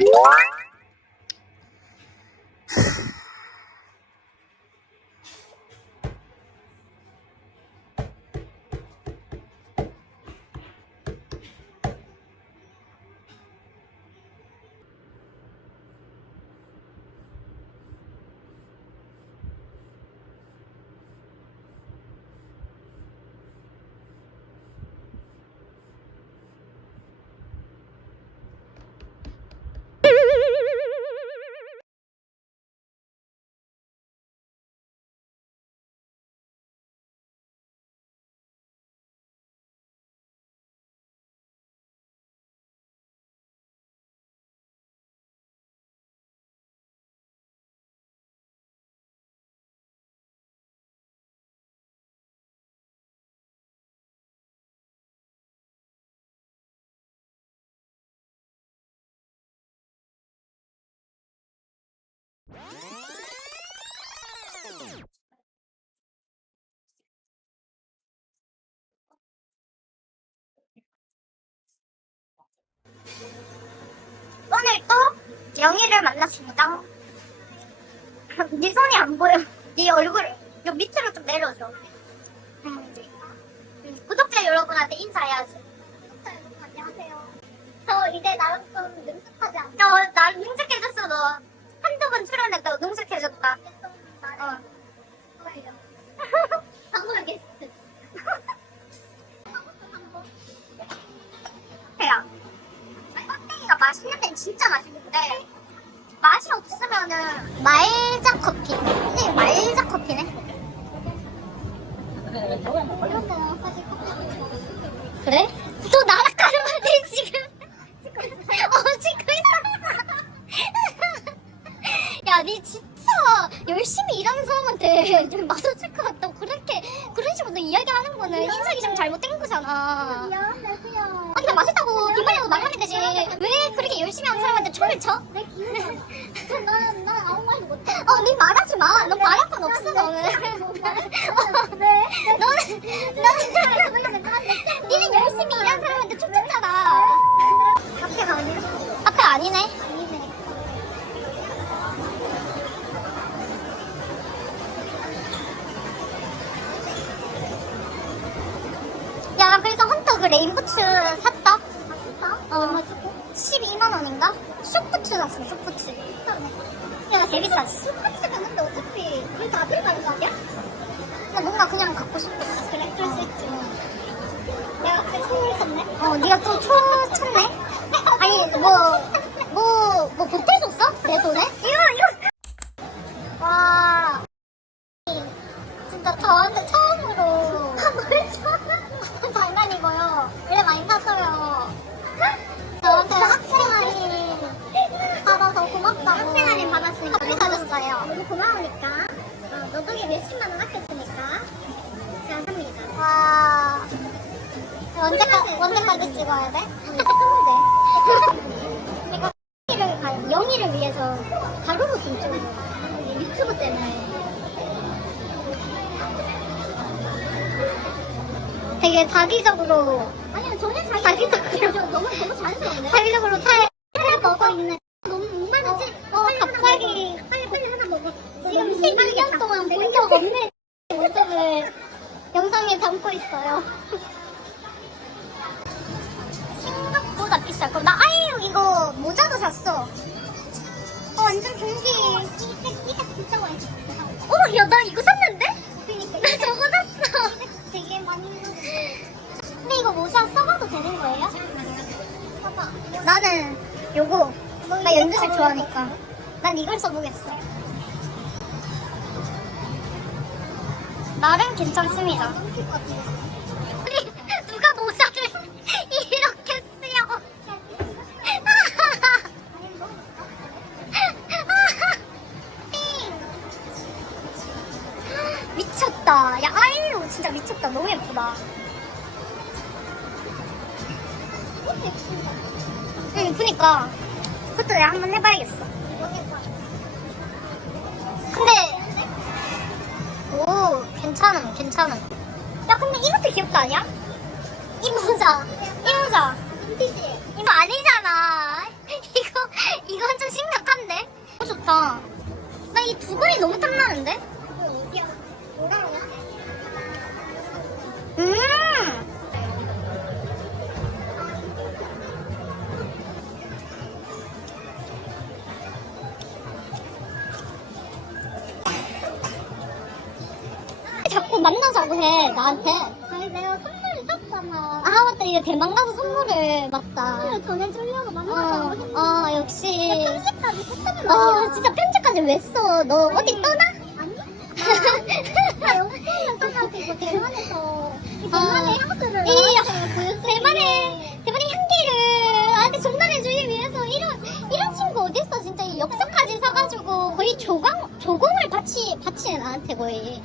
What? 영희를 만났습니다. 네 손이 안 보여. 네 얼굴 요 밑으로 좀 내려줘. 음. 음, 구독자 여러분한테 인사해야지. 구독자 여러분 안녕하세요. 저 이제 나랑 좀 능숙하지 않나? 어, 나 능숙해졌어 너. 한두 번 출연했다고 능숙해졌다. 어. 야, 니 진짜 열심히 일하는 사람한테 좀 마주칠 것 같다고 그렇게 그런 식으로 너 이야기하는 거는 인상이 좀 잘못된 거잖아. 미안하세요. 아니 나 맛있다고 빈말이라고 말하면 되지 왜 그렇게 열심히 하는 사람한테 춤을 춰? 내 기회 줬어. 난, 난 아무 말도 못해. 어, 니 말하지 마. 너 말할 건 없어, 너는. 왜? 너는, 너는, 열심히 일한 사람한테 춤췄잖아. 앞에가 아니야? 앞에 아니네. 아니네. 야, 나 그래서 헌터 그 레인부츠 샀다. 맛있다? 어. 얼마 주고? 12만원인가? 쇼부츠 샀어, 쇼부츠. 야, 개 비싸지. 똑같이 가는데 어차피 우리 다 앞을 가는 거 아니야? 뭔가 그냥 갖고 싶었어. 그래, 그럴 수 있지. 내가 선물 샀네? 어, 네가 또 초 쳤네? 아니, 뭐, 뭐, 뭐 보태줬어? 내 돈에? 이거, 이거. 와. 진짜 저한테 처음으로. 뭘 쳐? 장난이고요. 원래 많이 샀어요. 저한테 학생할인 받아서 고맙다고. 학생할인 받았으니까. 커피 사줬어요. 너무 고마우니까. 어, 너 덕에 몇십만 원 아꼈 언제까지, 언제까지 찍어야 돼? 내가 영희를, 가- 영희를 위해서 가로로 좀 찍어. 유튜브 때문에. 되게 자기적으로, 아니요, 전혀 자기 자기적으로. 저 너무 너무 자연스러운데. 자기적으로 살, 하나 먹어 있는. 너무 목마르지? 어, 하나 갑자기. 빨리 빨리 하나 먹어. 지금 12년 동안 본 적 없는 모습을 영상에 담고 있어요. 비쌀 거. 나 아이유 이거 모자도 샀어. 어, 완전 종기. 이색 이색 진짜 맛있어. 어, 야, 나 이거 샀는데? 그러니까 나 저거 샀어. 되게 많이 근데 이거 모자 써봐도 되는 거예요? 봐봐. 나는 요거. 나 연두색 좋아하니까. 난 이걸 써보겠어. 나름 괜찮습니다. 너무 예쁘다. 응, 그니까. 그것도 내가 한번 해봐야겠어. 근데, 오, 괜찮음, 괜찮음. 야, 근데 이것도 귀엽다, 아니야? 이 모자. 이 모자. 이거 아니잖아. 이거, 이건 좀 심각한데? 어, 좋다. 나 이 두 근이 너무 탐나는데? 만나자고 해, 나한테. 아니 내가 선물을 샀잖아. 아, 맞다. 이거 대만 가서 선물을, 맞다. 선물 전해주려고 만나자고 했는데. 어, 어, 역시. 편지까지 썼다는 말이야. 어, 진짜 편지까지 왜 써? 너 어디 떠나? 아니? 나 영수증을 써가지고 대만에서 이 대만의 향수를 어. 이 나한테 거의?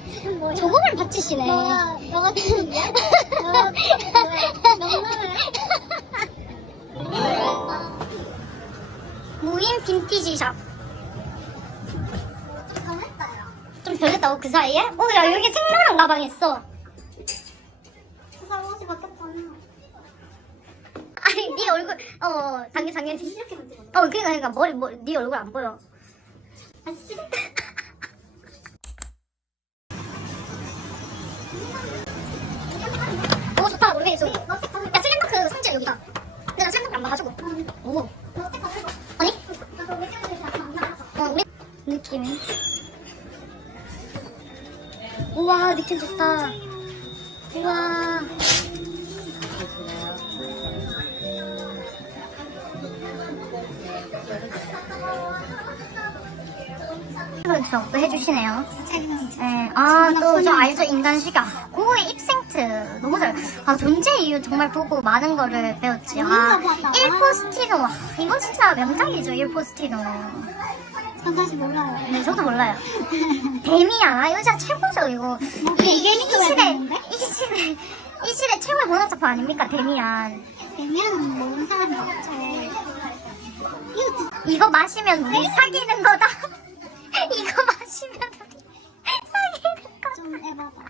조공을 바치시네. 너가 너가? 너가. 무인 빈티지 샵. 좀 변했다고 그 사이에? 어, 야 여기 생로랑 가방 있어. 그 사람 옷이 바뀌었잖아. 아니 네 얼굴 어 당연 당연히 이렇게 만들어. 어 그러니까 그러니까 머리 머리 네 얼굴 안 보여. 아 씨. 오 다 저기. 야 슬램덩크 성질 여기다. 내가 슬램덩크 안 봐가지고. 오. 아니? 어 우리 느낌이. 우와 느낌 좋다. 우와. 해주시네요. 네, 아, 또 저 알죠? 인간 시각. 고의 입생 트. 너무 잘. 아, 존재 이유 정말 보고 많은 거를 배웠지. 아, 일포스티노. 와, 이건 진짜 명작이죠, 일포스티노. 전 사실 몰라요. 네, 저도 몰라요. 데미야, 이거 진짜 최고죠, 이거. 이게, 이게 이 시대, 이 시대, 이 시대 최고의 문학 작품 아닙니까, 데미안. 되면 모르는 사람이 없죠. 이거 이거 마시면 우리 사귀는 거다. 이거 마시면 우리 사귀는 거다. 좀 에바다.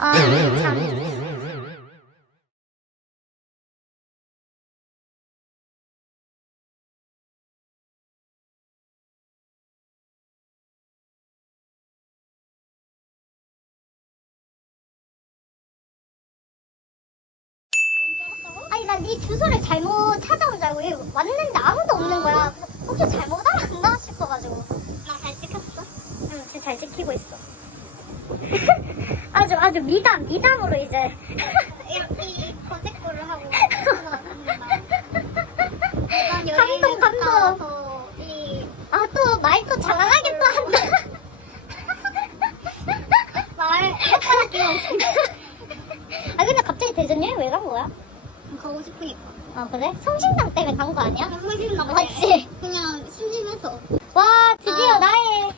아, 참. 아니 나네 주소를 잘못 찾아온 줄 알고 왔는데 아무도 없는 거야. 혹시 잘못 알았나 싶어가지고. 나 잘 찍혔어? 응, 지금 잘 지키고 있어. 아주 미담 미담으로 이제. 이렇게 거짓말을 하고 감동 감동. 이아또말또 장난하게 또 한다. 말. 아 근데 갑자기 대전 여행 왜 간 거야? 가고 싶으니까. 아 그래? 성심당 때문에 간 거 아니야? 훨씬 나 맞지? 그냥 심심해서. 와 드디어 아. 나의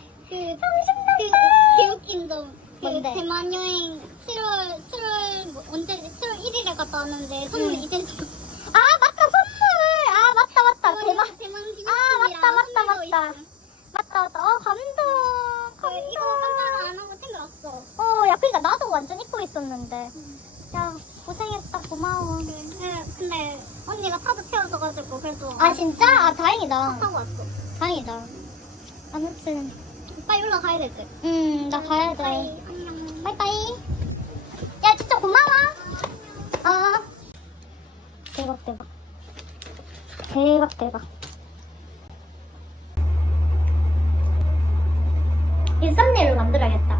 그 뭔데? 대만 여행 7월 7월 뭐 언제 7월 1일에 갔다 왔는데 선물 응. 이제 좀아 맞다 선물. 아 맞다 맞다 대박. 대만 아, 맞다, 맞다, 맞다. 맞다 맞다. 어 감동. 그 이거 깜짝 안 하고 챙겨왔어. 어, 야, 그니까 나도 완전 잊고 있었는데. 야, 고생했다, 고마워. 네, 근데 언니가 차도 채워줘가지고 그래도 아, 진짜? 아, 다행이다. 타고 왔어. 다행이다. 아무튼, 빨리 올라가야 되지. 음, 나 가야 돼. 안녕. 빠이빠이. 야, 진짜 고마워. 어. 대박, 대박. 대박, 대박. 이 썸네일로 만들어야겠다.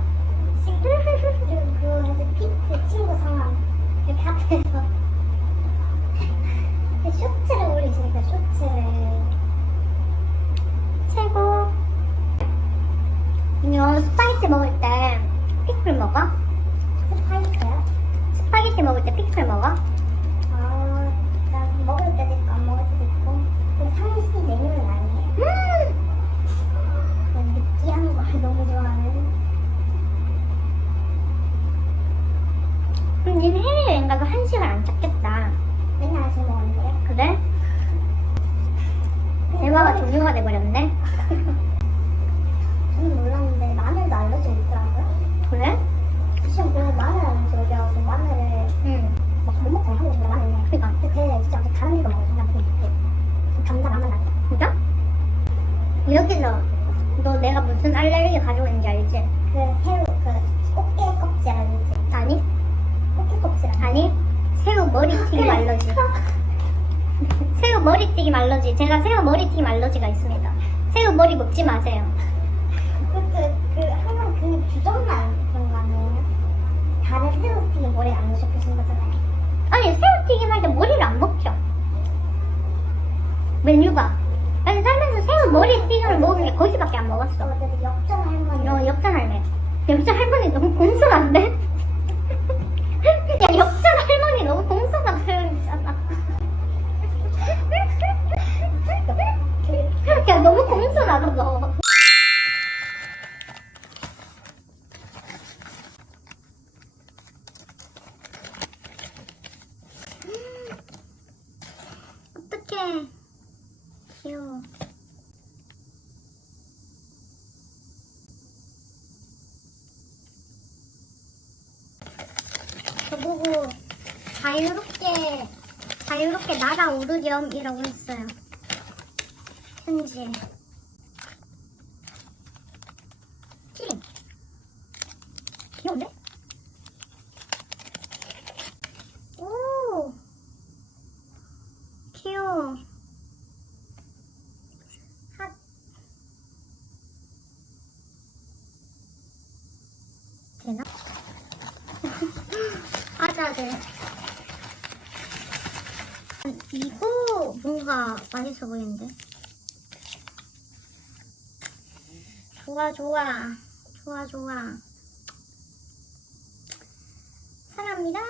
피 새우 머리튀김 알러지. 제가 새우 머리튀김 알러지가 있습니다. 새우 머리 먹지 마세요. 그, 그, 항상 그 주전만 그런 거 아니에요? 다른 새우튀김 머리 안 넣으신 거잖아요. 아니 새우튀김 할 때 머리를 안 먹죠. 메뉴가. 아니 살면서 새우 머리튀김을 먹은 게 거기밖에 안 먹었어. 어제도 역전 할머니. 너 역전 할매. 역전 할머니 너무 공손한 저보고 자유롭게 자유롭게 날아오르렴이라고 했어요. 편지. 키링. 귀여운데? 오. 귀여워. 핫. 되나? 과자들. 이거 뭔가 맛있어 보이는데? 좋아, 좋아. 좋아, 좋아. 사랑합니다.